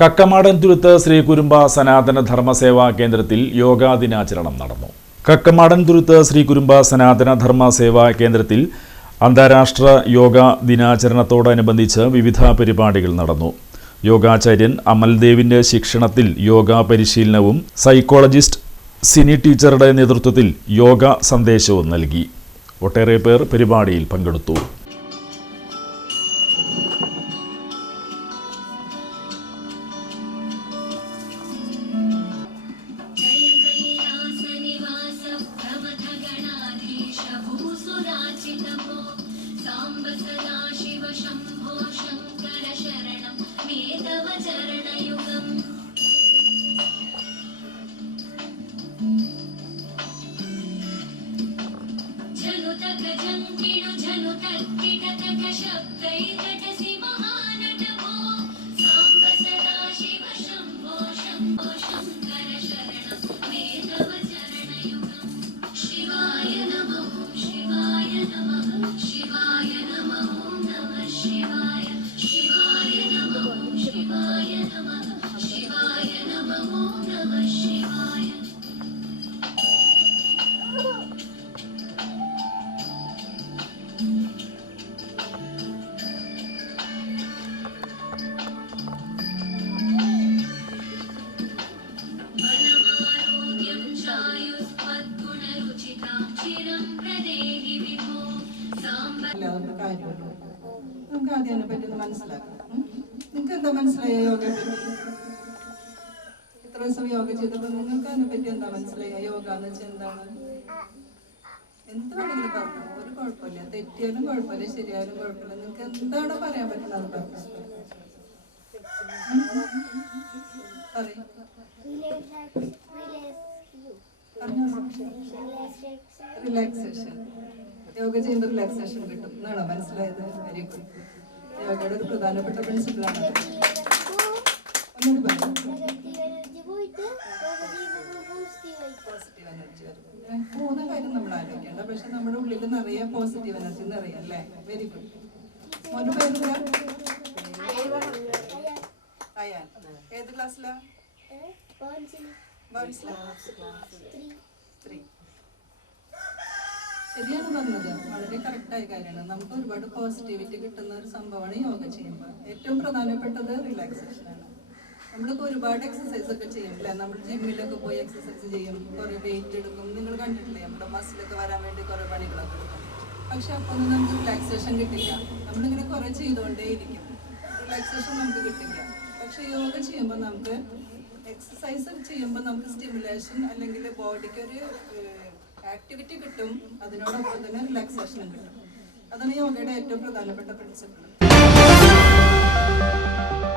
കക്കമാടൻ തുരുത്ത് ശ്രീ കുരുമ്പ സനാതന ധർമ്മസേവാ കേന്ദ്രത്തിൽ യോഗാ ദിനാചരണം നടന്നു. കക്കമാടൻ തുരുത്ത് ശ്രീ കുരുമ്പ സനാതന ധർമ്മസേവാ കേന്ദ്രത്തിൽ അന്താരാഷ്ട്ര യോഗാ ദിനാചരണത്തോടനുബന്ധിച്ച് വിവിധ പരിപാടികൾ നടന്നു. യോഗാചാര്യൻ അമൽദേവിന്റെ ശിക്ഷണത്തിൽ യോഗാ പരിശീലനവും സൈക്കോളജിസ്റ്റ് സിനി ടീച്ചറുടെ നേതൃത്വത്തിൽ യോഗ സന്ദേശവും നൽകി. ഒട്ടേറെ പേർ പരിപാടിയിൽ പങ്കെടുത്തു. നമുക്ക് ആദ്യം അതിനെ പറ്റി ഒന്ന് മനസ്സിലാക്കാം. നിങ്ങൾക്ക് എന്താ മനസ്സിലായ യോഗയെ പറ്റി? ഇത്ര ദിവസം യോഗ ചെയ്തപ്പോൾ നിങ്ങൾക്ക് അതിനെ പറ്റി എന്താ മനസ്സിലായ? യോഗ എന്ന് വെച്ചാൽ എന്താണ്? എന്ത് വേണമെങ്കിലും പറഞ്ഞു, ഒരു കുഴപ്പമില്ല. തെറ്റിയാലും കുഴപ്പമില്ല, ശരിയായാലും കുഴപ്പമില്ല. നിങ്ങൾക്ക് എന്താണോ പറയാൻ പറ്റുന്നത് പറഞ്ഞു. റിലാക്സേഷൻ. യോഗ ചെയ്യുമ്പോൾ റിലാക്സേഷൻ കിട്ടും എന്നാണോ മനസ്സിലായത്? Very good. യോഗയുടെ ഒരു പ്രധാനപ്പെട്ട പ്രിൻസിപ്പിളാണ്. പോസിറ്റീവ് എനർജി വരും. മൂന്ന് കാര്യം നമ്മൾ ആലോചിക്കേണ്ട, പക്ഷെ നമ്മുടെ ഉള്ളിൽ നിറയെ പോസിറ്റീവ് എനർജി നിറയാം അല്ലേ? Very good. മോന്റെ പേര് അയാൻ. ഏത് ക്ലാസ്സിലാ? ശരിയാണ് പറഞ്ഞത്, വളരെ കറക്റ്റായ കാര്യമാണ്. നമുക്ക് ഒരുപാട് പോസിറ്റിവിറ്റി കിട്ടുന്ന ഒരു സംഭവമാണ് യോഗ ചെയ്യുമ്പോൾ. ഏറ്റവും പ്രധാനപ്പെട്ടത് റിലാക്സേഷനാണ്. നമ്മളിപ്പോൾ ഒരുപാട് എക്സസൈസ് ഒക്കെ ചെയ്യും അല്ലേ? നമ്മൾ ജിമ്മിലൊക്കെ പോയി എക്സസൈസ് ചെയ്യും, കുറേ വെയിറ്റ് എടുക്കും. നിങ്ങൾ കണ്ടിട്ടില്ലേ? നമ്മുടെ മസിലൊക്കെ വരാൻ വേണ്ടി കുറേ പണികളൊക്കെ എടുക്കും. പക്ഷെ അപ്പോൾ ഒന്നും നമുക്ക് റിലാക്സേഷൻ കിട്ടില്ല. നമ്മളിങ്ങനെ കുറേ ചെയ്തുകൊണ്ടേ ഇരിക്കും, റിലാക്സേഷൻ നമുക്ക് കിട്ടില്ല. പക്ഷെ യോഗ ചെയ്യുമ്പോൾ നമുക്ക് എക്സസൈസ് ചെയ്യുമ്പോൾ നമുക്ക് സ്റ്റിമുലേഷൻ അല്ലെങ്കിൽ ബോഡിക്ക് ഒരു ആക്ടിവിറ്റി കിട്ടും, അതിനോടൊപ്പം തന്നെ റിലാക്സേഷനും കിട്ടും. അതാണ് യോഗയുടെ ഏറ്റവും പ്രധാനപ്പെട്ട പ്രിൻസിപ്പിൾ.